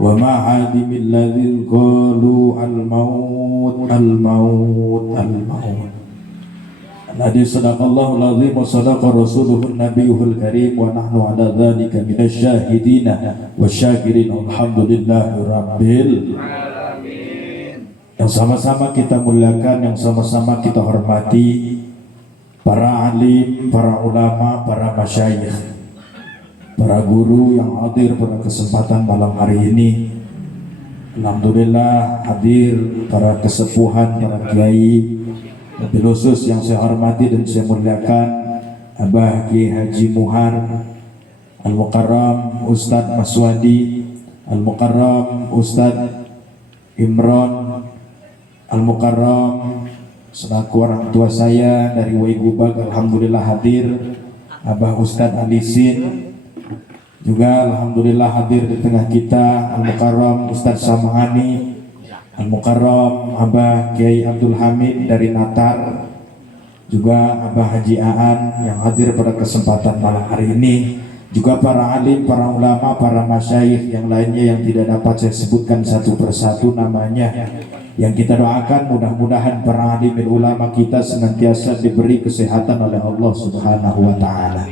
وما عادم الذي قالوا الموت الموت الموت الذي صدق الله العظيم وصدق رسوله النبي الكريم ونحن على ذلك من الشاهدين والشاكرين الحمد لله رب العالمين. Yang sama-sama kita muliakan, yang sama-sama kita hormati para alim, para ulama, para masyayikh, para guru yang hadir pada kesempatan malam hari ini. Alhamdulillah hadir para kesepuhan, para kiai, lebih khusus yang saya hormati dan saya muliakan Abah Kiai Haji Muhar Al-Mukarram Ustadz Maswadi, Al-Mukarram Ustadz Imron Al-Mukarram selaku orang tua saya dari Wai Gubag, alhamdulillah hadir. Abah Ustadz Alisin juga alhamdulillah hadir di tengah kita. Al-Mukarram Ustadz Samahani, Al-Mukarram Abah Kiai Abdul Hamid dari Natar, juga Abah Haji Aan yang hadir pada kesempatan malam hari ini, juga para alim, para ulama, para masyayikh yang lainnya yang tidak dapat saya sebutkan satu persatu namanya. Yang kita doakan mudah-mudahan para alim dan ulama kita senantiasa diberi kesehatan oleh Allah Subhanahu wa taala.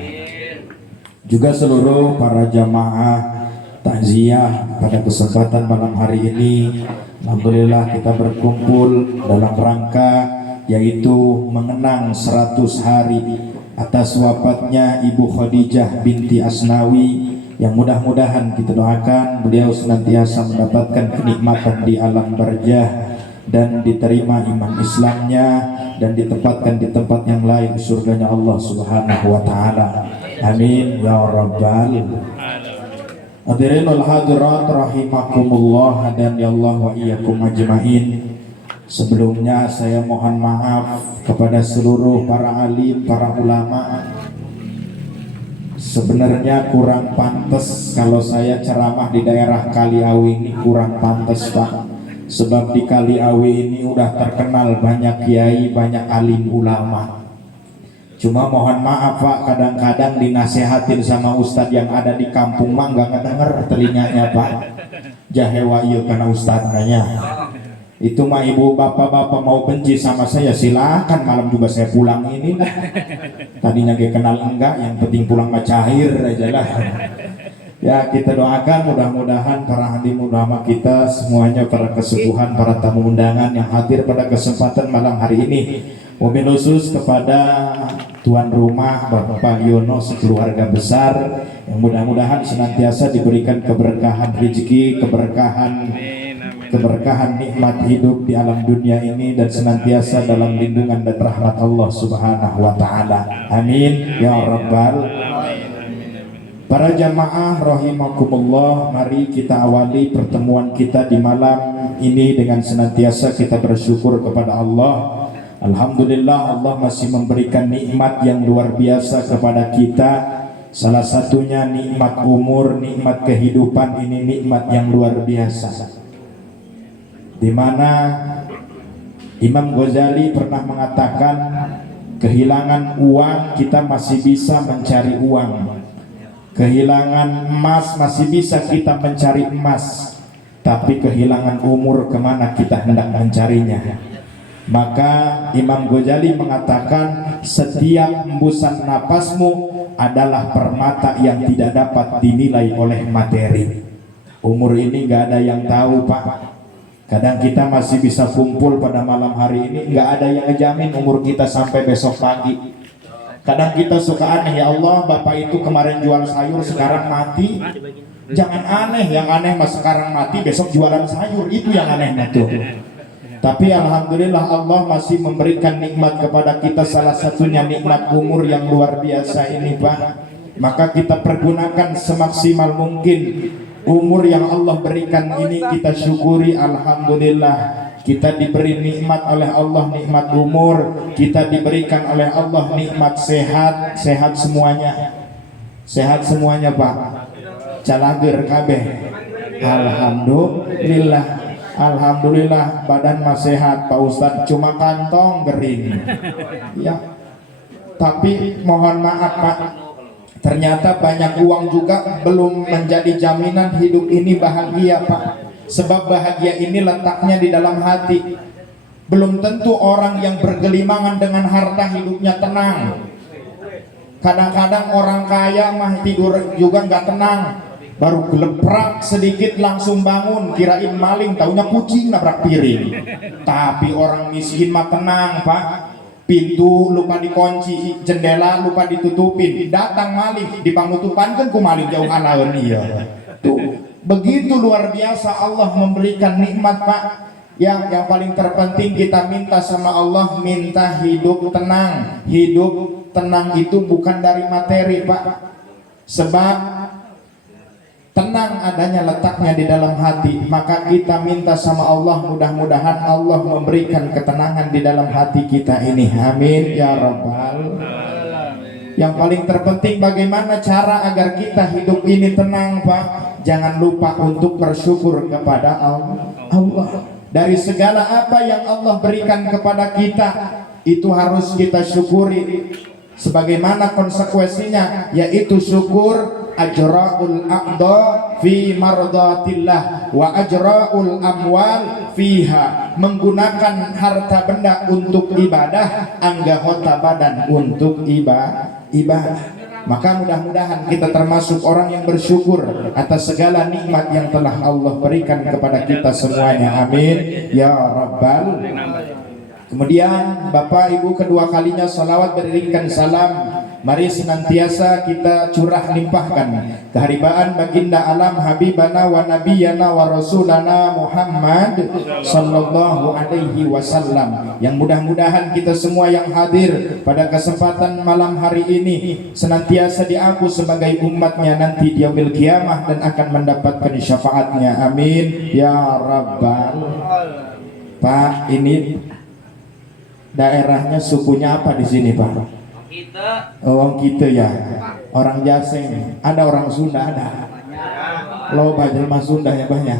Juga seluruh para jamaah takziah pada kesempatan malam hari ini, alhamdulillah kita berkumpul dalam rangka yaitu mengenang 100 hari atas wafatnya Ibu Khadijah binti Asnawi, yang mudah-mudahan kita doakan beliau senantiasa mendapatkan kenikmatan di alam barzah dan diterima iman Islamnya dan ditempatkan di tempat yang lain surganya Allah Subhanahu wa taala. Amin ya rabbal hadirin wal hadirat rahimakumullah dan ya Allah wa iyyakum ajmain. Sebelumnya saya mohon maaf kepada seluruh para alim, para ulama. Sebenarnya kurang pantas kalau saya ceramah di daerah Kaliawi ini, kurang pantas Pak. Sebab di Kaliawi ini udah terkenal banyak kiai, banyak alim ulama. Cuma mohon maaf Pak, kadang-kadang dinasehatin sama ustadz yang ada di kampung mah nggak ngedenger telinganya Pak. Jahewa iya karena ustadz nanya. Itu mah ibu bapak-bapak mau benci sama saya silakan, malam juga saya pulang ini lah. Tadinya gak kenal enggak, yang penting pulang mah cair aja lah. Ya kita doakan mudah-mudahan para alim ulama kita semuanya, para kesepuhan, para tamu undangan yang hadir pada kesempatan malam hari ini. Mobil khusus kepada tuan rumah Bapak Yono sekeluarga besar yang mudah-mudahan senantiasa diberikan keberkahan rezeki, keberkahan nikmat hidup di alam dunia ini dan senantiasa dalam lindungan dan rahmat Allah Subhanahu wa taala. Amin ya rabbal. Para jamaah rahimakumullah, mari kita awali pertemuan kita di malam ini dengan senantiasa kita bersyukur kepada Allah. Alhamdulillah Allah masih memberikan nikmat yang luar biasa kepada kita. Salah satunya nikmat umur, nikmat kehidupan, ini nikmat yang luar biasa. Di mana Imam Ghazali pernah mengatakan kehilangan uang kita masih bisa mencari uang, kehilangan emas masih bisa kita mencari emas, tapi kehilangan umur kemana kita hendak mencarinya. Maka Imam Ghazali mengatakan setiap hembusan napasmu adalah permata yang tidak dapat dinilai oleh materi. Umur ini nggak ada yang tahu Pak. Kadang kita masih bisa kumpul pada malam hari ini, nggak ada yang ngejamin umur kita sampai besok pagi. Kadang kita suka aneh, ya Allah bapak itu kemarin jual sayur sekarang mati. Jangan aneh, yang aneh mas sekarang mati besok jualan sayur, itu yang anehnya tuh. Tapi alhamdulillah Allah masih memberikan nikmat kepada kita, salah satunya nikmat umur yang luar biasa ini Pak. Maka kita pergunakan semaksimal mungkin umur yang Allah berikan ini, kita syukuri. Alhamdulillah kita diberi nikmat oleh Allah, nikmat umur, kita diberikan oleh Allah nikmat sehat, sehat semuanya, sehat semuanya Pak. Calager kabeh. Alhamdulillah. Alhamdulillah badan masih sehat Pak Ustadz, cuma kantong kering ya. Tapi mohon maaf Pak, Ternyata banyak uang juga belum menjadi jaminan hidup ini bahagia, Pak. Sebab bahagia ini letaknya di dalam hati. Belum tentu orang yang bergelimangan dengan harta hidupnya tenang. Kadang-kadang orang kaya mah tidur juga nggak tenang, baru geleprak sedikit langsung bangun, kirain maling, taunya kucing nabrak piring. Tapi orang miskin mah tenang, Pak. Pintu lupa dikunci, jendela lupa ditutupin, datang maling dipanutupan kan ku maling jauh alaun. Iya tuh, begitu luar biasa Allah memberikan nikmat, Pak. Yang paling terpenting kita minta sama Allah, minta hidup tenang. Hidup tenang itu bukan dari materi, Pak. Sebab tenang adanya letaknya di dalam hati. Maka kita minta sama Allah, mudah-mudahan Allah memberikan ketenangan di dalam hati kita ini. Amin ya Rabbal. Yang paling terpenting bagaimana cara agar kita hidup ini tenang, Pak. Jangan lupa untuk bersyukur kepada Allah. Dari segala apa yang Allah berikan kepada kita, itu harus kita syukuri. Sebagaimana konsekuensinya, yaitu syukur ajra'ul aqda fi mardatillah wa ajra'ul amwal fiha. Menggunakan harta benda untuk ibadah, anggota badan untuk ibadah. Maka mudah-mudahan kita termasuk orang yang bersyukur atas segala nikmat yang telah Allah berikan kepada kita semuanya. Amin ya Rabbal. Kemudian Bapak Ibu kedua kalinya salawat beriringkan salam. Mari senantiasa kita curah limpahkan keharibaan baginda alam habibana wa nabiyana wa rasulana Muhammad sallallahu alaihi wasallam, yang mudah-mudahan kita semua yang hadir pada kesempatan malam hari ini senantiasa diaku sebagai umatnya nanti di yaumil kiamah dan akan mendapatkan syafaatnya. Amin ya Rabbal. Pak, ini daerahnya sukunya apa di sini, Pak? Orang kita ya, orang Jaseng, ada orang Sunda, ada loba jelma Sunda ya banyak.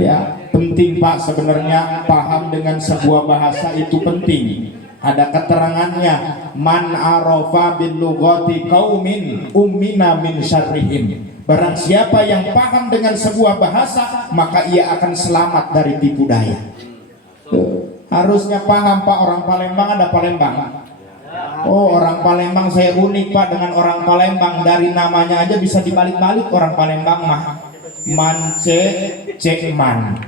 Ya penting, Pak, sebenarnya paham dengan sebuah bahasa itu penting. Ada keterangannya, man arafa bil lughati qaumin ummina min syarrihim. Barang siapa yang paham dengan sebuah bahasa, maka ia akan selamat dari tipu daya. Harusnya paham, Pak. Orang Palembang ada Palembang. Oh, orang Palembang saya unik, Pak, dengan orang Palembang. Dari namanya aja bisa dibalik-balik. Orang Palembang mah mance cek man,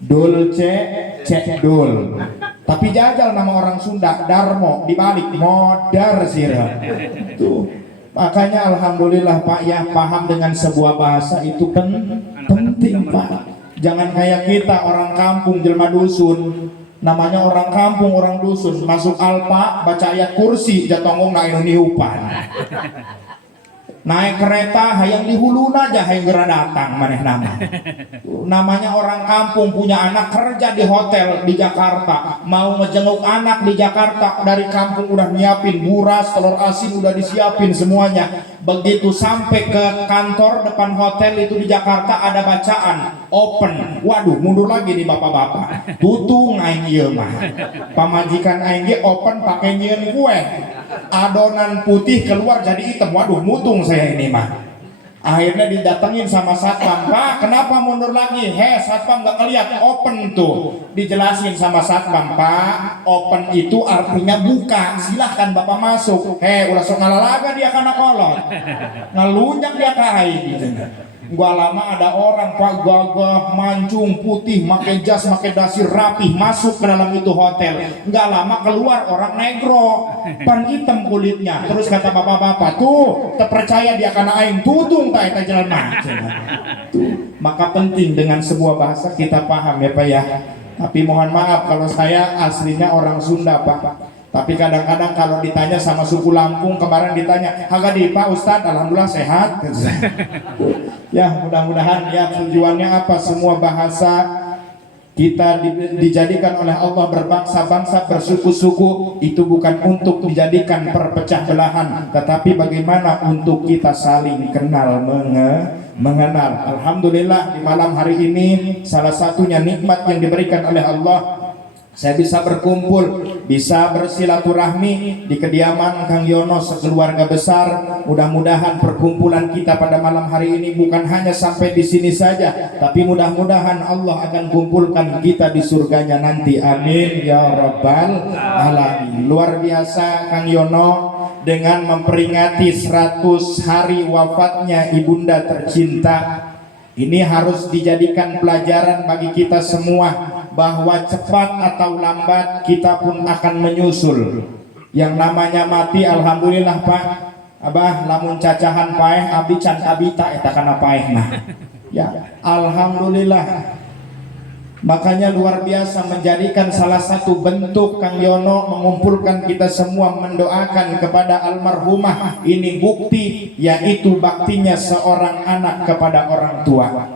dul cek dul. Tapi jajal nama orang Sunda Darmo, dibalik modar sira. Tuh. Makanya alhamdulillah, Pak, ya paham dengan sebuah bahasa itu penting, Pak. Jangan kayak kita orang kampung jelma dusun. Namanya orang kampung, orang dusun, masuk alpa, baca ayat kursi, jatongong na inuniupan. Naik kereta, hayang di huluna aja, hayang gera datang, maneh nama. Namanya orang kampung, punya anak kerja di hotel di Jakarta, mau ngejenguk anak di Jakarta, dari kampung udah nyiapin buras, telur asin udah disiapin semuanya. Begitu sampai ke kantor depan hotel itu di Jakarta ada bacaan open. Waduh, mundur lagi nih bapak-bapak. Tutung aing ieu mah. Pamajikan aing ge open pakai nyieun kue. Adonan putih keluar jadi hitam. Waduh, mutung saya ini mah. Akhirnya didatengin sama satpam, Pak, kenapa mundur lagi? Satpam nggak ngeliat, open tuh. Dijelasin sama satpam, Pak, open itu artinya buka, silahkan Bapak masuk. Ulah sok ngalalaga dia karena kolot, ngelunjak dia kain gitu. Gua lama ada orang, Pak, gagah, mancung, putih, pakai jas, pakai dasi rapih, masuk ke dalam itu hotel. Nggak lama keluar orang negro, pan hitam kulitnya. Terus kata bapak-bapak, tuh, terpercaya dia karena aing tutung tak eta jelema. Maka penting dengan sebuah bahasa kita paham ya, Pak ya. Tapi mohon maaf kalau saya aslinya orang Sunda, Pak. Tapi kadang-kadang kalau ditanya sama suku Lampung, kemarin ditanya, "Hagadi Pak Ustadz, alhamdulillah sehat." Ya mudah-mudahan ya tujuannya apa, semua bahasa kita dijadikan oleh Allah berbangsa-bangsa, bersuku-suku, itu bukan untuk dijadikan perpecah belahan, tetapi bagaimana untuk kita saling kenal mengenal. Alhamdulillah di malam hari ini salah satunya nikmat yang diberikan oleh Allah, saya bisa berkumpul, bisa bersilaturahmi di kediaman Kang Yono sekeluarga besar. Mudah-mudahan perkumpulan kita pada malam hari ini bukan hanya sampai di sini saja, tapi mudah-mudahan Allah akan kumpulkan kita di surganya nanti. Amin ya rabbal alamin. Luar biasa Kang Yono dengan memperingati 100 hari wafatnya ibunda tercinta. Ini harus dijadikan pelajaran bagi kita semua, bahwa cepat atau lambat kita pun akan menyusul. Yang namanya mati, alhamdulillah Pak Abah, lamun cacahan paeh abi can kabita eta kana paehna. Ya, alhamdulillah. Makanya luar biasa, menjadikan salah satu bentuk Kang Yono mengumpulkan kita semua mendoakan kepada almarhumah. Ini bukti, yaitu baktinya seorang anak kepada orang tua.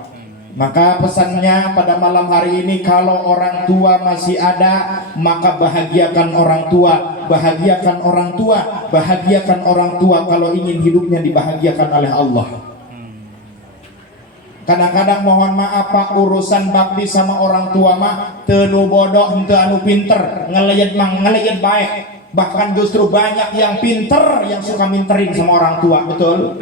Maka pesannya pada malam hari ini, kalau orang tua masih ada, maka bahagiakan orang tua, bahagiakan orang tua, bahagiakan orang tua kalau ingin hidupnya dibahagiakan oleh Allah. Kadang-kadang mohon maaf Pak, urusan bakti sama orang tua mah teu nu bodoh, henteu anu pinter, ngeleyet mah ngeleyet baik. Bahkan justru banyak yang pinter yang suka minterin sama orang tua, betul?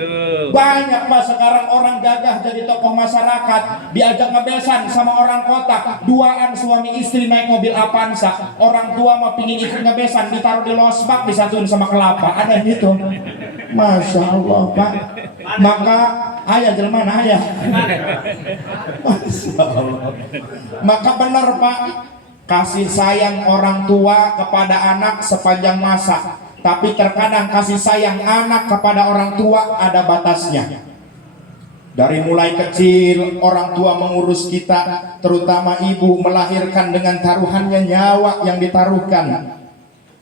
Banyak Pak sekarang orang gagah jadi tokoh masyarakat, diajak ngebesan sama orang kota, duaan suami istri naik mobil Avanza, orang tua mah pingin ikut ngebesan, ditaruh di losbak, disatuin sama kelapa, ada gitu. Masya Allah Pak. Maka ayah jelmana ayah. Masya Allah. Maka benar Pak, kasih sayang orang tua kepada anak sepanjang masa, tapi terkadang kasih sayang anak kepada orang tua ada batasnya. Dari mulai kecil orang tua mengurus kita, terutama ibu, melahirkan dengan taruhannya nyawa yang ditaruhkan.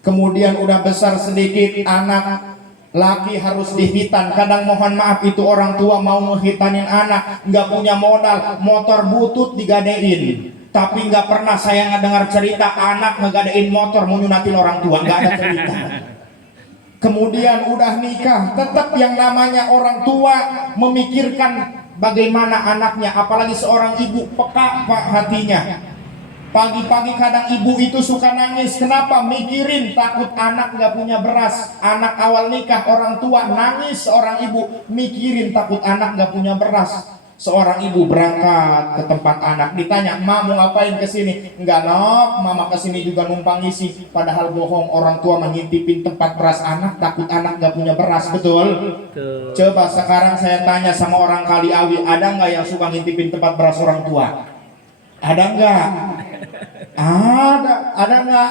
Kemudian udah besar sedikit, anak laki harus dihitan. Kadang mohon maaf itu orang tua mau menghitanin anak, nggak punya modal, motor butut digadein. Tapi nggak pernah saya ngedengar cerita anak ngegadein motor mau nyunatin orang tua, nggak ada cerita. Kemudian udah nikah, tetap yang namanya orang tua memikirkan bagaimana anaknya, apalagi seorang ibu peka Pak hatinya. Pagi-pagi kadang ibu itu suka nangis, kenapa? Mikirin takut anak nggak punya beras. Anak awal nikah orang tua nangis, seorang ibu mikirin takut anak nggak punya beras. Seorang ibu berangkat ke tempat anak, ditanya, "Ma mau ngapain kesini?" "Enggak nok, mama kesini juga numpang isi." Padahal bohong, orang tua mengintipin tempat beras anak, takut anak nggak punya beras, betul? Coba sekarang saya tanya sama orang Kaliawi, ada nggak yang suka ngintipin tempat beras orang tua? Ada nggak? Ada nggak?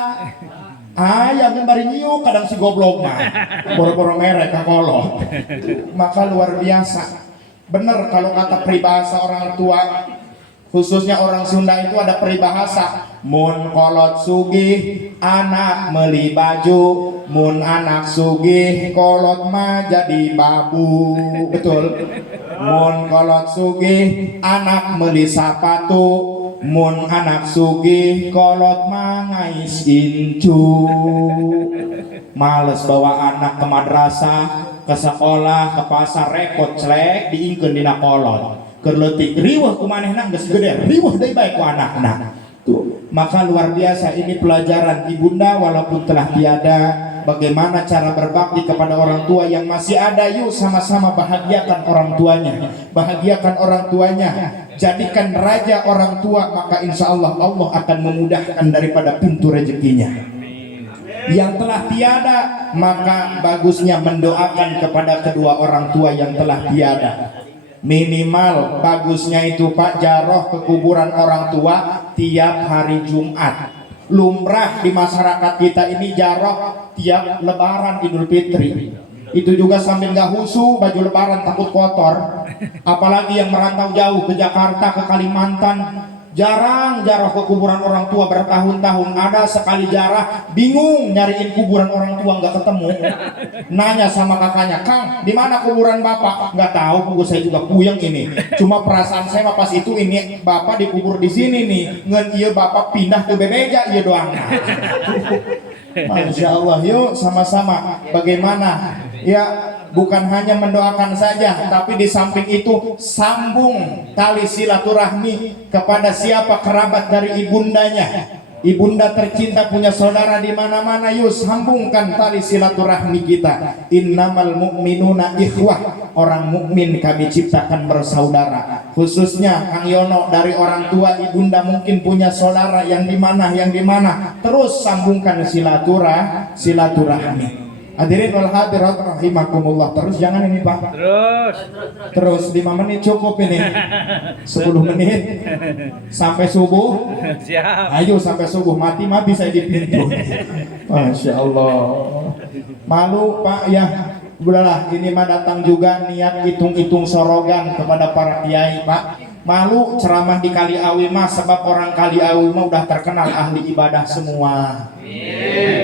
Ayam yang bari nyiuk, kadang si goblok mah boro-boro merek kakolot. Maka luar biasa. Benar kalau kata peribahasa orang tua, khususnya orang Sunda itu ada peribahasa, mun kolot sugih anak meli baju, mun anak sugih kolot mah jadi babu, betul? Mun kolot sugih anak meli sapatu, mun anak sugih kolot mah ngais incu. Males bawa anak ke madrasah, ke sekolah, ke pasar, repot celek diingkeun dina kolot. Keur leutik riweuh kumanehna geus gede, riweuh deui bae ku anakna. Tuh, maka luar biasa ini pelajaran ibunda walaupun telah tiada, bagaimana cara berbakti kepada orang tua yang masih ada. Yuk sama-sama bahagiakan orang tuanya, bahagiakan orang tuanya. Jadikan raja orang tua, maka insya Allah Allah akan memudahkan daripada pintu rezekinya. Yang telah tiada, maka bagusnya mendoakan kepada kedua orang tua yang telah tiada. Minimal bagusnya itu Pak, jaroh ke kuburan orang tua tiap hari Jumat. Lumrah di masyarakat kita ini jaroh tiap lebaran Idul Fitri. Itu juga sambil nggak husu, baju lebaran takut kotor. Apalagi yang merantau jauh ke Jakarta, ke Kalimantan, jarang jarah ke kuburan orang tua bertahun-tahun. Ada sekali jarah, bingung nyariin kuburan orang tua nggak ketemu. Nanya sama kakaknya, "Kang, di mana kuburan bapak?" "Nggak tahu, saya juga puyeng ini. Cuma perasaan saya pas itu ini bapak dikubur di sini nih. Ngen iya bapak pindah ke Bebeja iya doang." Masya Allah, yuk sama-sama bagaimana ya, bukan hanya mendoakan saja, tapi di samping itu sambung tali silaturahmi kepada siapa kerabat dari ibundanya. Ibunda tercinta punya saudara di mana-mana, yuk sambungkan tali silaturahmi kita. Innamal mu'minuna ikhwah, orang mukmin kami ciptakan bersaudara. Khususnya Kang Yono dari orang tua ibunda mungkin punya saudara yang di mana, terus sambungkan silaturahmi. Hadirin wal hadirat rahimakumullah. Terus jangan ini Pak. Terus 5 menit cukup ini. 10 menit sampai subuh. Siap. Ayo sampai subuh, mati saya di pintu. Masya Allah. Malu Pak ya. Udahlah, ini mah datang juga niat hitung-hitung sorogan kepada para kiai Pak. Malu ceramah di Kaliawi mah, sebab orang Kaliawi mah udah terkenal ahli ibadah semua.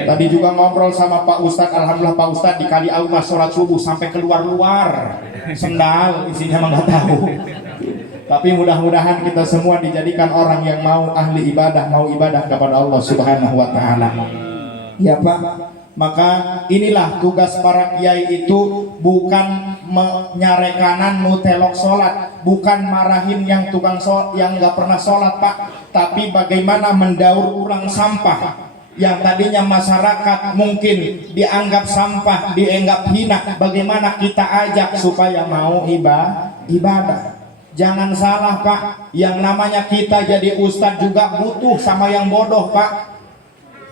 Tadi juga ngobrol sama Pak Ustadz, alhamdulillah Pak Ustadz di Kaliawi mah sholat subuh sampai keluar sendal isinya mah nggak tahu. Tapi mudah-mudahan kita semua dijadikan orang yang mau ahli ibadah, mau ibadah kepada Allah Subhanahu wa taala. Ya Pak. Maka inilah tugas para kiai itu, bukan menyarekanan nutelok sholat, bukan marahin yang tukang sholat yang nggak pernah sholat Pak, tapi bagaimana mendaur ulang sampah yang tadinya masyarakat mungkin dianggap sampah, dianggap hina, bagaimana kita ajak supaya mau ibadah. Jangan salah Pak, yang namanya kita jadi ustadz juga butuh sama yang bodoh Pak.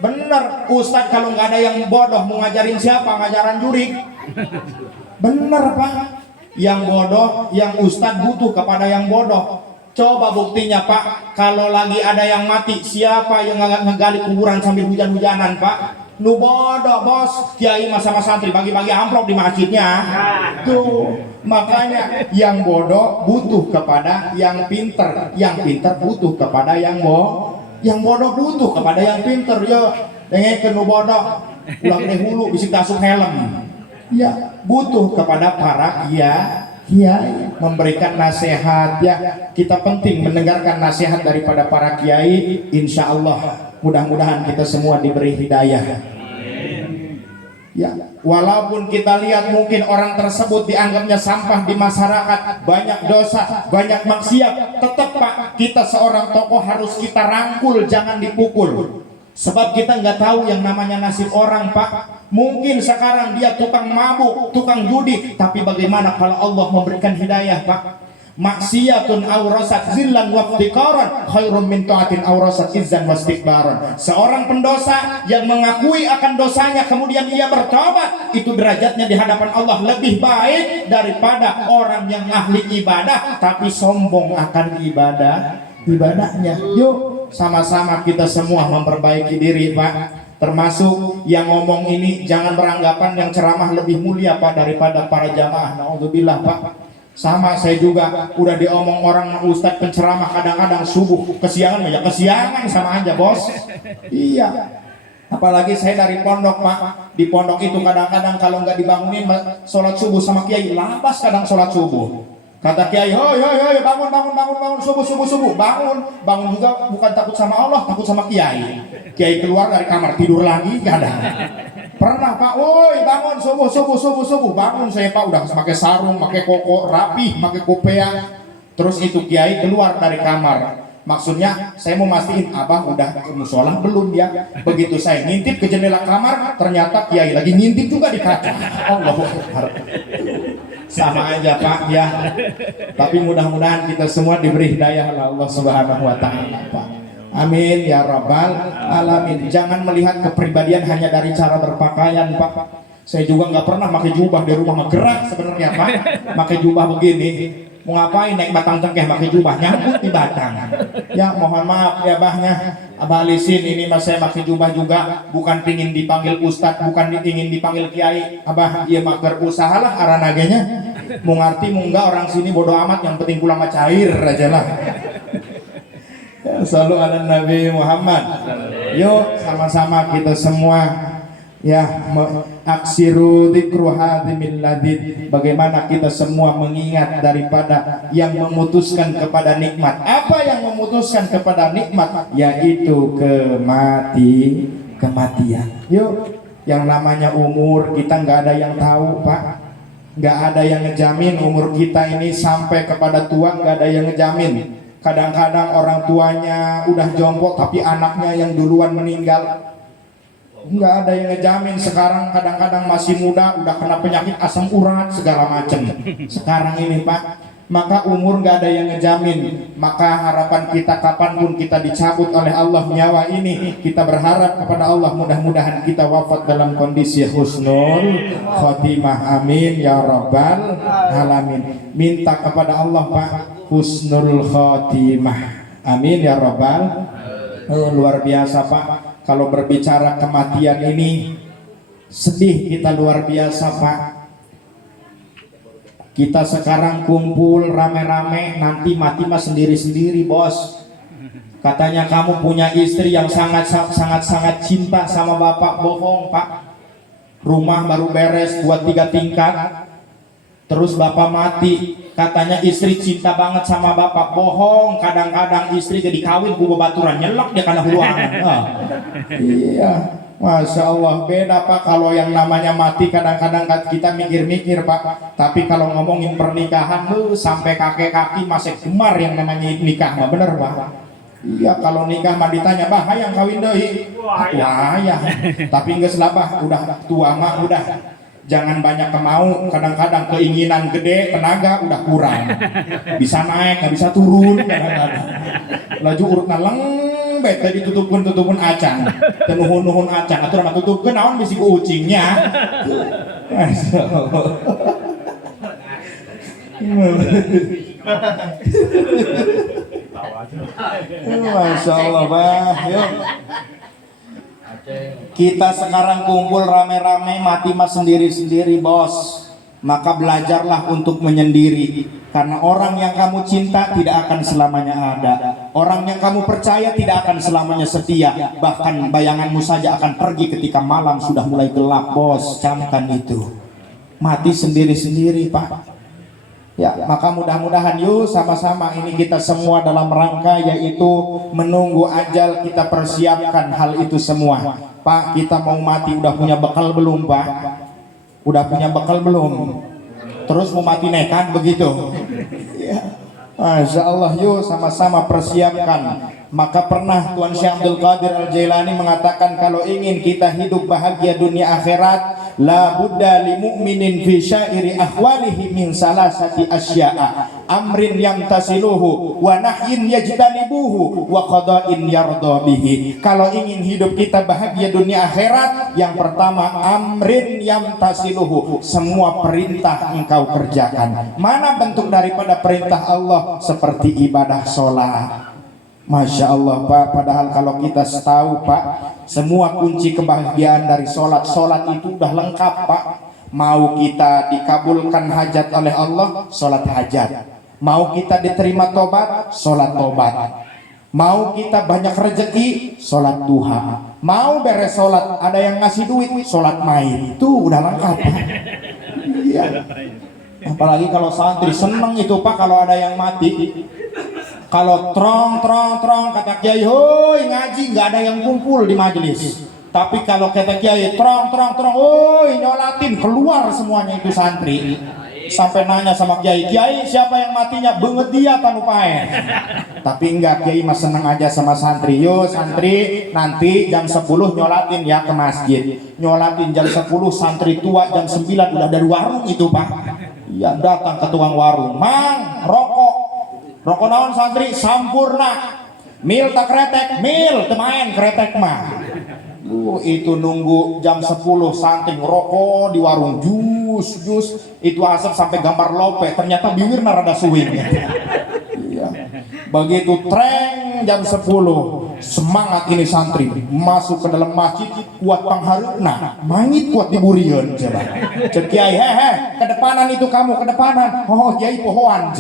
Bener, ustadz kalau nggak ada yang bodoh mau ngajarin siapa? Ngajaran jurik. Bener Pak, yang bodoh, yang ustadz butuh kepada yang bodoh. Coba buktinya Pak, kalau lagi ada yang mati, siapa yang ngegali kuburan sambil hujan-hujanan Pak? Nu bodoh bos, kiai sama santri bagi-bagi amplop di masjidnya. Tuh, makanya yang bodoh butuh kepada yang pinter, yang pinter butuh kepada yang bodoh butuh kepada yang pinter. Ya dengekeun nu bodoh ulang deh hulu bisa tasuk helm. Ya butuh kepada para kiai memberikan nasihat. Ya kita penting mendengarkan nasihat daripada para kiai. Insya Allah mudah-mudahan kita semua diberi hidayah. Ya, walaupun kita lihat mungkin orang tersebut dianggapnya sampah di masyarakat, banyak dosa, banyak maksiat, tetap Pak, kita seorang tokoh harus kita rangkul, jangan dipukul. Sebab kita nggak tahu yang namanya nasib orang Pak. Mungkin sekarang dia tukang mabuk, tukang judi, tapi bagaimana kalau Allah memberikan hidayah Pak? Maksiatun awrasat zillan waftiqaran khairum min ta'atin awrasat izzan wastikbaran. Seorang pendosa yang mengakui akan dosanya kemudian ia bertobat, itu derajatnya di hadapan Allah lebih baik daripada orang yang ahli ibadah tapi sombong akan ibadahnya. Yuk sama-sama kita semua memperbaiki diri Pak. Termasuk yang ngomong ini jangan beranggapan yang ceramah lebih mulia Pak daripada para jamaah. Naudzubillah Pak. Sama saya juga udah diomong orang ustadz penceramah kadang-kadang subuh kesiangan, ya kesiangan sama aja bos. Iya, apalagi saya dari pondok Pak. Di pondok itu kadang-kadang kalau nggak dibangunin sholat subuh sama kiai, labas kadang sholat subuh. Kata kiai, hoi bangun subuh bangun juga bukan takut sama Allah, takut sama kiai. Kiai keluar dari kamar tidur lagi kadang. Pernah Pak, woi bangun subuh, bangun saya Pak, udah pakai sarung, pakai koko rapi, pakai kopea. Terus itu kiai keluar dari kamar. Maksudnya saya mau mastiin abah udah ke musola belum ya. Begitu saya ngintip ke jendela kamar, ternyata kiai lagi ngintip juga di kaca. Allahu Akbar. Sama aja Pak ya. Tapi mudah-mudahan kita semua diberi hidayah oleh Allah Subhanahu wa taala Pak. Amin ya rabbal alamin. Jangan melihat kepribadian hanya dari cara berpakaian Pak. Saya juga nggak pernah pakai jubah di rumah, ngegerak sebenarnya Pak. Pakai jubah begini, mau ngapain naik batang cengkeh pakai jubah, nyangkut di batang. Ya mohon maaf ya Bahnya, Abah alisin ini mas saya pakai jubah juga, bukan pingin dipanggil ustadz, bukan ingin dipanggil kiai. Abah iya mah berusaha lah aranaganya. Mau ngerti mau enggak orang sini bodoh amat, yang penting pulang mah cair aja lah. Selalu ala Nabi Muhammad. Yuk sama-sama kita semua ya aksiru dzikru hadimil ladid. Bagaimana kita semua mengingat daripada yang memutuskan kepada nikmat. Apa yang memutuskan kepada nikmat? Yaitu kematian. Yuk, yang namanya umur kita nggak ada yang tahu Pak. Nggak ada yang ngejamin umur kita ini sampai kepada tua, nggak ada yang ngejamin. Kadang-kadang orang tuanya udah jompo tapi anaknya yang duluan meninggal. Nggak ada yang ngejamin. Sekarang kadang-kadang masih muda udah kena penyakit asam urat segala macam. Sekarang ini Pak, maka umur nggak ada yang ngejamin. Maka harapan kita kapanpun kita dicabut oleh Allah nyawa ini, kita berharap kepada Allah mudah-mudahan kita wafat dalam kondisi husnul khotimah. Amin ya rabbal alamin. Minta kepada Allah Pak husnul khotimah. Amin ya rabbal. Luar biasa Pak. Kalau berbicara kematian ini sedih kita luar biasa Pak. Kita sekarang kumpul rame-rame, nanti mati mah sendiri-sendiri bos. Katanya kamu punya istri yang sangat cinta sama bapak, bohong Pak. Rumah baru beres buat 3 tingkat, terus bapak mati. Katanya istri cinta banget sama bapak, bohong. Kadang-kadang istri jadi kawin ku baturan nyelok dia karena ruangan. Iya, Masya Allah. Beda Pak kalau yang namanya mati. Kadang-kadang kita mikir-mikir Pak. Tapi kalau ngomongin pernikahan sampai kakek-kaki masih gemar yang namanya nikah mah, bener Pak. Iya, kalau nikah mah ditanya bah hayang kawin deui. Wah ya. Tapi geus lah Bah, udah tua mah udah. Jangan banyak kemau, kadang-kadang keinginan gede, tenaga udah kurang. Bisa naik, nggak bisa turun kadang-kadang. Laju urutna lembet, tadi tutupun acan. Tenuhun acan, aturan mah tutupkeun naon bisi ku ucingnya. Masya Allah Bah, yuk. Kita sekarang kumpul rame-rame, mati mas sendiri-sendiri bos. Maka belajarlah untuk menyendiri. Karena orang yang kamu cinta tidak akan selamanya ada. Orang yang kamu percaya tidak akan selamanya setia. Bahkan bayanganmu saja akan pergi ketika malam sudah mulai gelap bos. Camkan itu. Mati sendiri-sendiri Pak. Ya, maka mudah-mudahan yuk sama-sama ini kita semua dalam rangka yaitu menunggu ajal, kita persiapkan hal itu semua. Pak, kita mau mati udah punya bekal belum Pak? Udah punya bekal belum? Terus mau mati nekat begitu? Ya. Masya Allah, yuk sama-sama persiapkan. Maka pernah Tuan Syekh Abdul Qadir Al-Jailani mengatakan kalau ingin kita hidup bahagia dunia akhirat, la budda li mu'minin fi syairi ahwalihi min salasati asya'a amrin yamtasiluhu wa nahyin yajtanibuhu wa qada'in yarda bihi. Kalau ingin hidup kita bahagia dunia akhirat, yang pertama amrin yamtasiluhu, semua perintah engkau kerjakan. Mana bentuk daripada perintah Allah? Seperti ibadah sholat. Masya Allah Pak, padahal kalau kita tahu Pak, semua kunci kebahagiaan dari sholat itu udah lengkap Pak. Mau kita dikabulkan hajat oleh Allah, sholat hajat. Mau kita diterima tobat, sholat tobat. Mau kita banyak rezeki, sholat duha. Mau beres sholat, ada yang ngasih duit, sholat main. Itu udah lengkap Pak. Iya. Apalagi kalau santri seneng itu Pak kalau ada yang mati. Kalau trong kata kiai, hoi ngaji nggak ada yang kumpul di majelis. Tapi kalau kata kiai trong, hoi nyolatin, keluar semuanya itu santri. Sampai nanya sama kiai, siapa yang matinya? Banget dia tanupae. Tapi enggak, kiai mah seneng aja sama santri. Yo santri, nanti jam 10 nyolatin ya ke masjid. Nyolatin jam 10, santri tua jam 9 udah dari warung itu Pak. Ya datang ke tukang warung, mang rokok naon santri? Sampurna. Mil tak kretek, mil temain kretek mah. Itu nunggu jam 10 santri ngerokok di warung, jus itu asap sampai gambar lope, ternyata bibirnya rada suwing. Iya. Begitu treng jam 10, semangat ini santri masuk ke dalam masjid, kuat pangharupna, mangit kuat diburian coba. Cek kiai, kedepanan itu kamu, kedepanan. Oh kiai pohoan.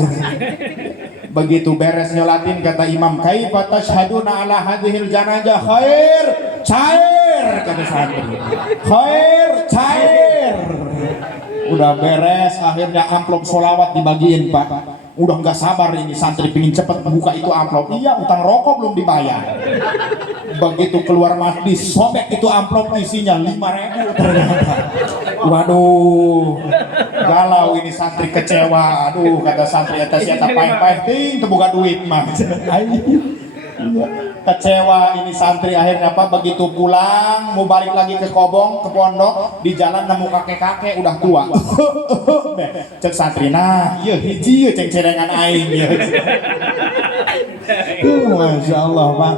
Begitu beres nyolatin kata imam, kaifa tashhaduna ala hadhil janazah? Khair cair kata santri. Khair cair. Udah beres, akhirnya amplop sholawat dibagiin Pak. Udah nggak sabar ini santri pingin cepet buka itu amplop. Iya, utang rokok belum dibayar. Begitu keluar majlis, sobek itu amplop isinya 5.000 ternyata. Waduh, galau ini santri kecewa. Aduh, kata santri atas siapa paeh-paeh ting terbuka duit mah. Kecewa ini santri akhirnya apa, begitu pulang mau balik lagi ke Kobong, ke pondok, di jalan nemu kakek-kakek udah tua. Cek santri, nah iya hiji ceng cerengan aing ya. Masya Allah Pak,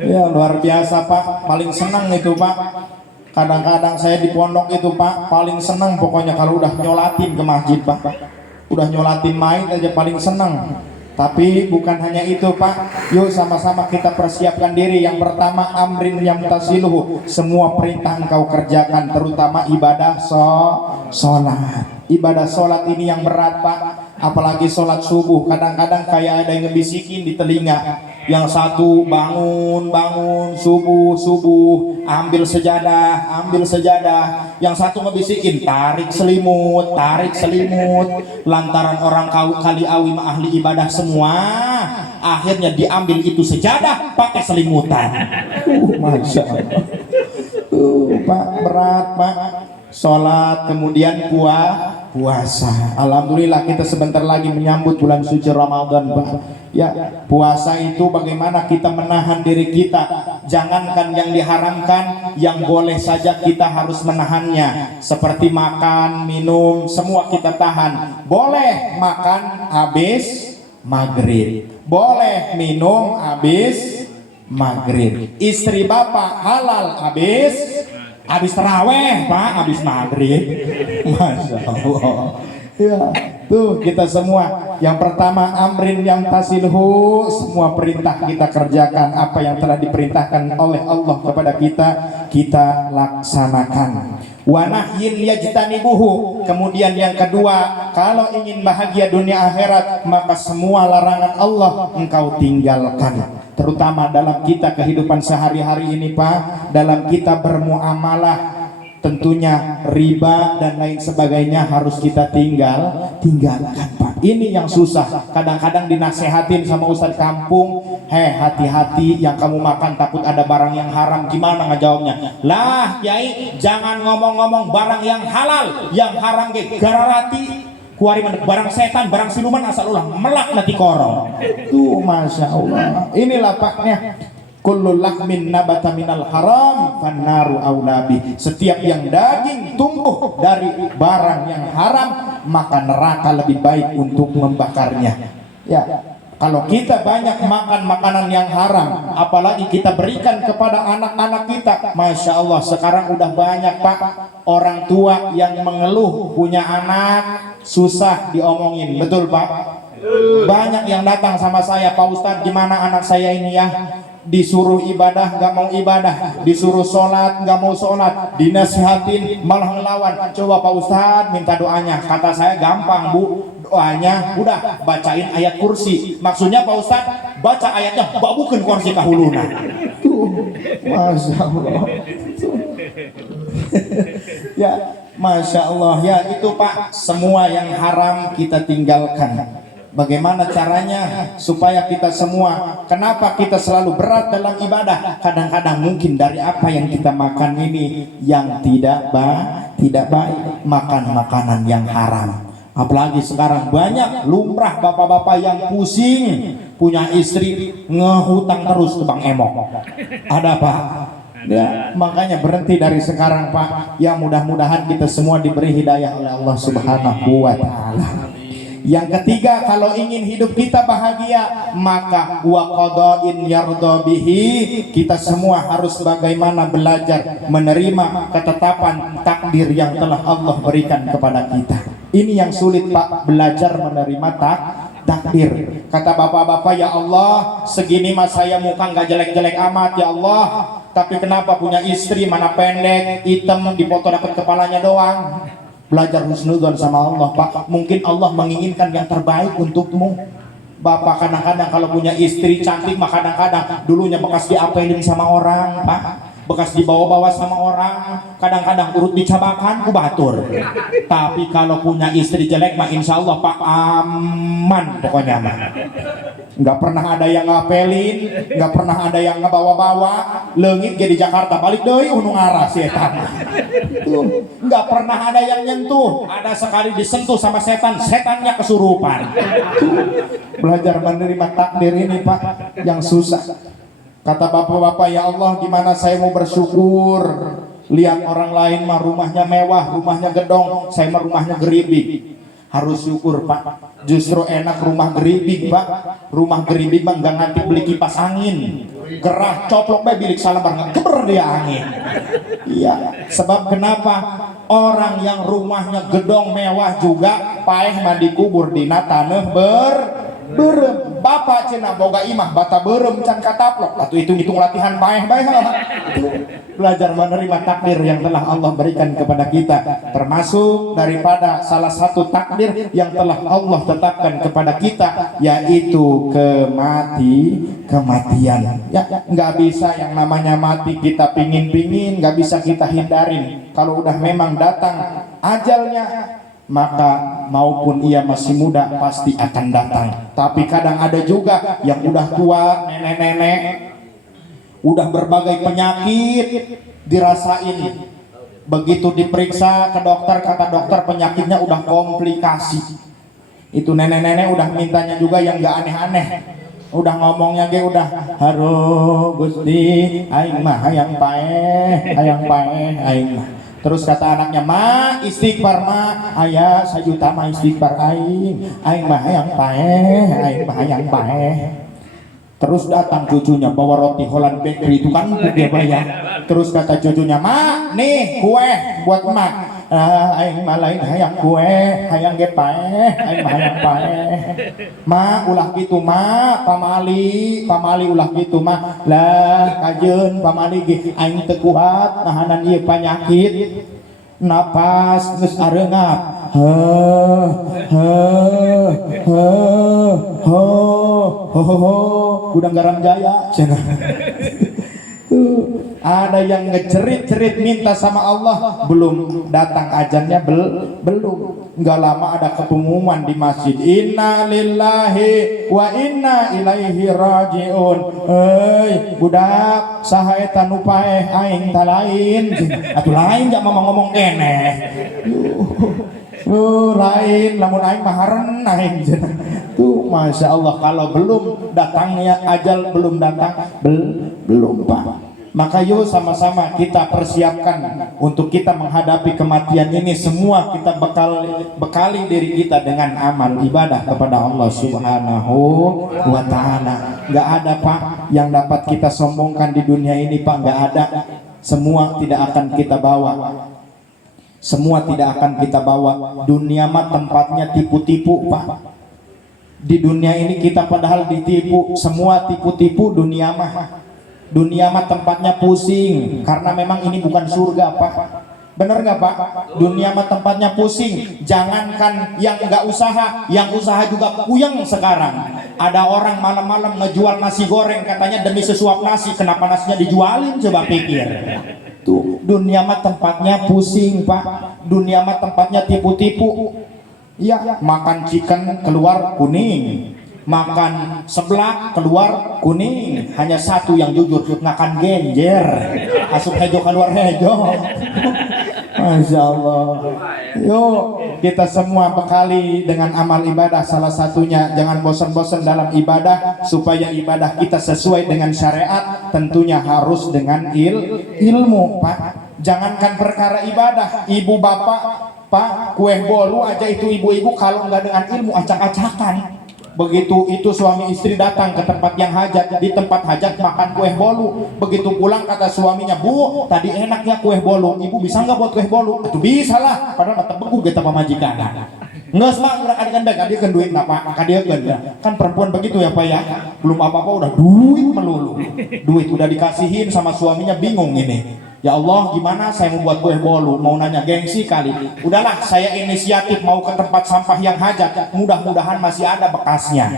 ya luar biasa Pak, paling senang itu Pak. Kadang-kadang saya di pondok itu Pak, paling senang pokoknya kalau udah nyolatin ke masjid Pak. Udah nyolatin main aja paling senang. Tapi bukan hanya itu Pak, yuk sama-sama kita persiapkan diri. Yang pertama, amrin yang tasiluhu, semua perintah engkau kerjakan, terutama ibadah sholat. Ibadah sholat ini yang berat Pak, apalagi sholat subuh. Kadang-kadang kayak ada yang ngebisikin di telinga. Yang satu bangun subuh ambil sejadah. Yang satu ngebisikin tarik selimut. Lantaran orang kali awi mah ahli ibadah semua, akhirnya diambil itu sejadah pakai selimutan. Masya Allah. Pak berat Pak. Sholat, kemudian puasa. Alhamdulillah kita sebentar lagi menyambut bulan suci Ramadan Pak. Ya, puasa itu bagaimana kita menahan diri kita. Jangankan yang diharamkan, yang boleh saja kita harus menahannya. Seperti makan, minum, semua kita tahan. Boleh makan habis maghrib, boleh minum habis maghrib. Istri bapak halal habis terawih Pak, habis maghrib. Masya Allah. Ya, tuh kita semua. Yang pertama, amrin yang tasilhu, semua perintah kita kerjakan. Apa yang telah diperintahkan oleh Allah kepada kita laksanakan. Wa nahyin yajtanibuhu. Kemudian yang kedua, kalau ingin bahagia dunia akhirat, maka semua larangan Allah engkau tinggalkan. Terutama dalam kita kehidupan sehari-hari ini Pak, dalam kita bermuamalah, tentunya riba dan lain sebagainya harus kita tinggalkan Pak. Ini yang susah. Kadang-kadang dinasehatin sama ustadz kampung, hati-hati yang kamu makan takut ada barang yang haram. Gimana ngejawabnya? Lah Kiai, jangan ngomong-ngomong barang yang halal, yang haram ge gararati. Kuari mendek barang setan, barang siluman asal ulah melak nanti korong. Tuh Masya Allah. Inilah Paknya. Kullu lahmin nabata minal haram fannaru aulabi. Setiap yang daging tumbuh dari barang yang haram, maka neraka lebih baik untuk membakarnya. Ya. Kalau kita banyak makan makanan yang haram, apalagi kita berikan kepada anak-anak kita, Masya Allah, sekarang udah banyak Pak orang tua yang mengeluh punya anak susah diomongin, betul Pak? Banyak yang datang sama saya, Pak Ustadz gimana anak saya ini ya, disuruh ibadah nggak mau ibadah, disuruh sholat nggak mau sholat, dinasihatin malah ngelawan. Coba Pak Ustadz minta doanya. Kata saya gampang Bu, doanya udah bacain ayat kursi. Maksudnya Pak Ustadz baca ayatnya babukeun kursi kahuluna. Tuh Masya Allah. Ya Masya Allah. Ya itu Pak, semua yang haram kita tinggalkan. Bagaimana caranya supaya kita semua, kenapa kita selalu berat dalam ibadah? Kadang-kadang mungkin dari apa yang kita makan ini yang tidak baik, makan makanan yang haram. Apalagi sekarang banyak lumrah bapak-bapak yang pusing punya istri ngehutang terus ke Bang Emok. Ada Pak? Ya, makanya berhenti dari sekarang Pak. Ya mudah-mudahan kita semua diberi hidayah oleh Allah Subhanahu wa Ta'ala. Yang ketiga, kalau ingin hidup kita bahagia, maka wa qada'in yardha bihi, kita semua harus bagaimana belajar menerima ketetapan takdir yang telah Allah berikan kepada kita. Ini yang sulit Pak, belajar menerima takdir. Kata bapak-bapak, ya Allah, segini mas saya muka nggak jelek-jelek amat ya Allah, tapi kenapa punya istri mana pendek, hitam, dipoto dapat kepalanya doang. Belajar husnudzon sama Allah Pak. Mungkin Allah menginginkan yang terbaik untukmu. Bapak kadang-kadang kalau punya istri cantik mah kadang-kadang dulunya bekas diapelin sama orang Pak, bekas dibawa-bawa sama orang, kadang-kadang urut dicabakan ku batur. Tapi kalau punya istri jelek mah insya Allah Pak aman pokoknya mah. Nggak pernah ada yang ngapelin, nggak pernah ada yang ngebawa-bawa. Leungit ge di Jakarta balik deui unu ngarah setan. Nggak pernah ada yang nyentuh, ada sekali disentuh sama setan, setannya kesurupan. Belajar menerima takdir ini Pak yang susah. Kata bapak-bapak, ya Allah gimana saya mau bersyukur lihat orang lain mah rumahnya mewah, rumahnya gedong, saya mah rumahnya geribik. Harus syukur Pak, justru enak rumah geribik Pak. Rumah geribik mah nggak nganti beli kipas angin, gerah coplok bae bilik salabar ngegeber dia angin. Iya, sebab kenapa? Orang yang rumahnya gedong mewah juga paeh mandi kubur dina taneuh berem. Bapak cenah boga imah bata berem can kataplok atuh hitung-hitung latihan paeh bae. Belajar menerima takdir yang telah Allah berikan kepada kita, termasuk daripada salah satu takdir yang telah Allah tetapkan kepada kita yaitu kematian. Ya, nggak bisa yang namanya mati kita pingin-pingin, nggak bisa kita hindarin. Kalau udah memang datang ajalnya, maka maupun ia masih muda pasti akan datang. Tapi kadang ada juga yang udah tua, nenek-nenek, udah berbagai penyakit dirasain. Begitu diperiksa ke dokter, kata dokter penyakitnya udah komplikasi. Itu nenek-nenek udah mintanya juga yang gak aneh-aneh. Udah ngomongnya ge udah haru Gusti aing mah hayang paeh aing mah. Terus kata anaknya, "Ma, istighfar ma, aya 1 juta mah istighfar aing mah hayang paeh." Terus datang cucunya bawa roti Holland Bakery, itu kan dia bayar. Terus kata cucunya, "Ma, nih kue buat emak." Aing mah lain hayang kue, hayang ge paeh, aing mah hayang paeh. Ma, ulah kitu ma, pamali ulah kitu mah. Lah kajeun pamali ge aing teu kuat nahanan ieu panyakit. Napas geus areungap. Gudang garam jaya cenah. Ada yang ngecerit-cerit minta sama Allah, belum datang ajannya, belum. Nggak lama ada pengumuman di masjid, inna lillahi wa inna ilaihi rajiun. Budak saha eta nu paeh aing tah lain. Atuh lain jak mama ngomong keneh. Lain lamun aing mah hareun aing. Tuh Masya Allah, kalau belum datangnya ajal, belum datang, belum Pak. Maka yuk sama-sama kita persiapkan untuk kita menghadapi kematian ini. Semua kita bekali diri kita dengan amal ibadah kepada Allah Subhanahu wa Ta'ala. Gak ada Pak yang dapat kita sombongkan di dunia ini Pak, gak ada. Semua tidak akan kita bawa. Semua tidak akan kita bawa. Dunia mah tempatnya tipu-tipu Pak. Di dunia ini kita padahal ditipu, semua tipu-tipu dunia mah. Dunia mah tempatnya pusing, karena memang ini bukan surga Pak. Bener nggak Pak? Dunia mah tempatnya pusing. Jangankan yang nggak usaha, yang usaha juga puyeng sekarang. Ada orang malam-malam ngejual nasi goreng, katanya demi sesuap nasi, kenapa nasinya dijualin? Coba pikir. Tuh, dunia mah tempatnya pusing Pak. Dunia mah tempatnya tipu-tipu. Ya, makan chicken keluar kuning, makan seblak keluar kuning. Hanya satu yang jujur, makan genjer, asup hejo keluar hejo. Masya Allah. Yuk kita semua bekali dengan amal ibadah. Salah satunya jangan bosan-bosan dalam ibadah, supaya ibadah kita sesuai dengan syariat. Tentunya harus dengan ilmu Pak. Jangankan perkara ibadah, ibu bapak Pak, kue bolu aja itu ibu-ibu kalau nggak dengan ilmu acak-acakan. Begitu itu suami istri datang ke tempat yang hajat, di tempat hajat makan kue bolu. Begitu pulang kata suaminya, "Bu, tadi enak ya kue bolu, ibu bisa nggak buat kue bolu?" Itu bisa lah, padahal mata beku kita pamajikan. Nggak semang adegan baik, kadieukeun duit napa? Kadieukeun kan perempuan begitu ya Pak ya. Belum apa-apa udah duit melulu. Duit udah dikasihin sama suaminya, bingung ini. Ya Allah, gimana saya mau buat kue bolu? Mau nanya gengsi kali. Udahlah, saya inisiatif mau ke tempat sampah yang hajat. Mudah-mudahan masih ada bekasnya.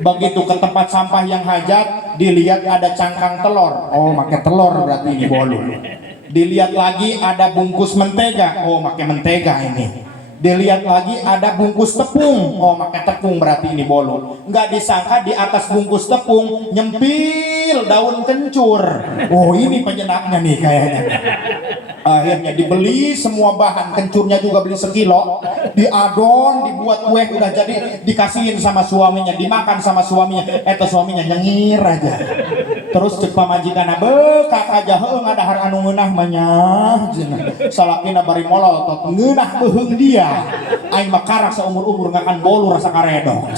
Begitu ke tempat sampah yang hajat, dilihat ada cangkang telur, oh pakai telur berarti ini bolu. Dilihat lagi ada bungkus mentega, oh pakai mentega ini. Dilihat lagi ada bungkus tepung, oh pakai tepung berarti ini bolu. Nggak disangka di atas bungkus tepung nyempil daun kencur, oh ini penyedapnya nih kayaknya. Akhirnya dibeli semua bahan, kencurnya juga beli sekilo, diadon, dibuat kue udah jadi, dikasihin sama suaminya, dimakan sama suaminya. Suaminya nyengir aja. Terus cek pamajikan bekak aja, heung ada har anu ngeunah manyah salakina bari molol tot ngeunah beheung dia. Aing mah karak seumur-umur ngakan bolu rasa karedok.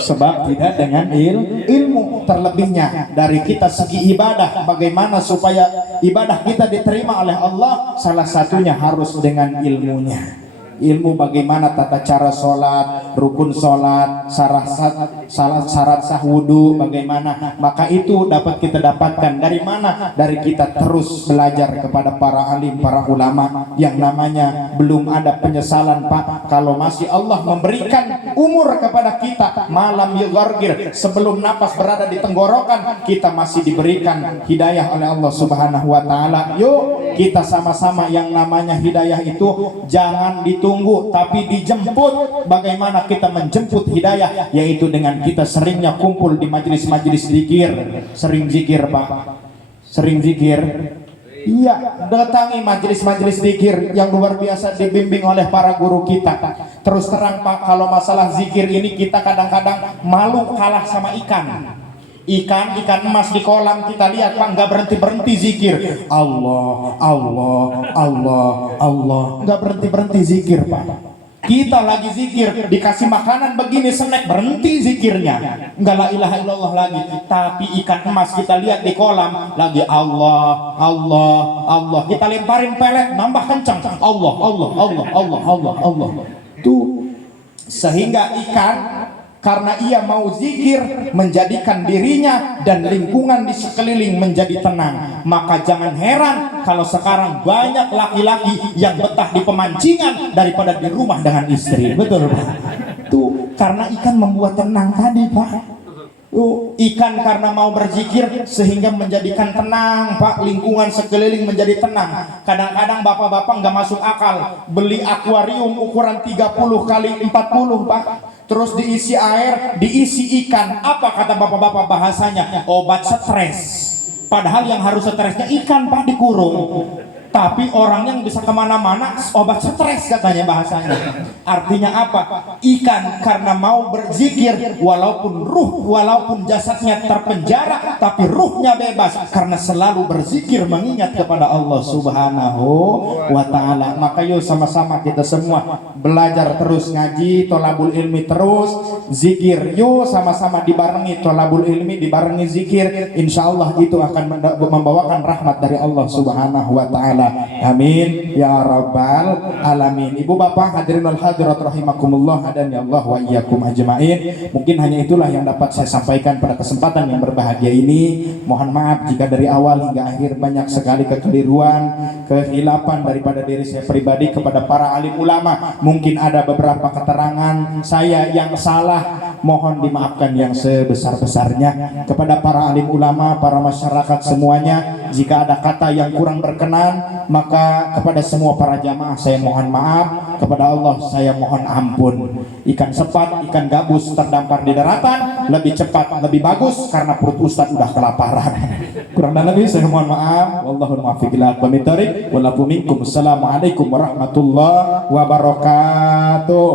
Sebab tidak dengan ilmu. Terlebihnya dari kita segi ibadah, bagaimana supaya ibadah kita diterima oleh Allah, salah satunya harus dengan ilmunya. Ilmu bagaimana tata cara sholat, rukun sholat, syarat sah wudhu bagaimana, maka itu dapat kita dapatkan dari mana? Dari kita terus belajar kepada para alim, para ulama. Yang namanya belum ada penyesalan Pak, kalau masih Allah memberikan umur kepada kita malam yughargir, sebelum napas berada di tenggorokan, kita masih diberikan hidayah oleh Allah Subhanahu wa Ta'ala. Yuk kita sama-sama yang namanya hidayah itu jangan ditunggu tapi dijemput. Bagaimana kita menjemput hidayah? Yaitu dengan kita seringnya kumpul di majelis-majelis zikir. Sering zikir Pak, sering zikir. Iya, datangi majelis-majelis zikir yang luar biasa dibimbing oleh para guru kita. Terus terang Pak, kalau masalah zikir ini kita kadang-kadang malu kalah sama ikan emas di kolam. Kita lihat Pak, nggak berhenti zikir, Allah Allah Allah Allah, nggak berhenti zikir Pak. Kita lagi zikir, dikasih makanan begini snack, berhenti zikirnya, nggak la ilaha illallah lagi. Tapi ikan emas kita lihat di kolam lagi Allah Allah Allah, kita lemparin pelet nambah kencang, Allah Allah Allah Allah Allah Allah. Tuh sehingga ikan karena ia mau zikir menjadikan dirinya dan lingkungan di sekeliling menjadi tenang. Maka jangan heran kalau sekarang banyak laki-laki yang betah di pemancingan daripada di rumah dengan istri. Betul Pak? Tuh karena ikan membuat tenang tadi Pak. Ikan karena mau berzikir sehingga menjadikan tenang Pak, lingkungan sekeliling menjadi tenang. Kadang-kadang bapak-bapak nggak masuk akal beli akuarium ukuran 30 kali 40 Pak, terus diisi air, diisi ikan. Apa kata bapak-bapak bahasanya? Obat stres. Padahal yang harus stresnya ikan Pak, dikurung. Tapi orang yang bisa kemana-mana obat stres katanya bahasanya. Artinya apa? Ikan karena mau berzikir, walaupun jasadnya terpenjara, tapi ruhnya bebas karena selalu berzikir mengingat kepada Allah Subhanahu wa Ta'ala. Maka yuk sama-sama kita semua belajar terus, ngaji, tholabul ilmi terus, zikir. Yuk sama-sama dibarengi tholabul ilmi, dibarengi zikir. Insya Allah itu akan membawakan rahmat dari Allah Subhanahu wa Ta'ala. Amin ya rabbal alamin. Ibu bapak hadirin wal hadirat rahimakumullah, hadani Allah wa iyyakum ajmain. Mungkin hanya itulah yang dapat saya sampaikan pada kesempatan yang berbahagia ini. Mohon maaf jika dari awal hingga akhir banyak sekali kekeliruan, kehilapan daripada diri saya pribadi kepada para alim ulama. Mungkin ada beberapa keterangan saya yang salah, mohon dimaafkan yang sebesar-besarnya. Kepada para alim ulama, para masyarakat semuanya, jika ada kata yang kurang berkenan, maka kepada semua para jamaah saya mohon maaf, kepada Allah saya mohon ampun. Ikan sepat, ikan gabus terdampar di daratan lebih cepat, lebih bagus karena perut ustaz udah kelaparan. Kurang dan lebih saya mohon maaf. Wallahul muwaffiq ila aqwamit thoriq. Assalamualaikum warahmatullahi wabarakatuh.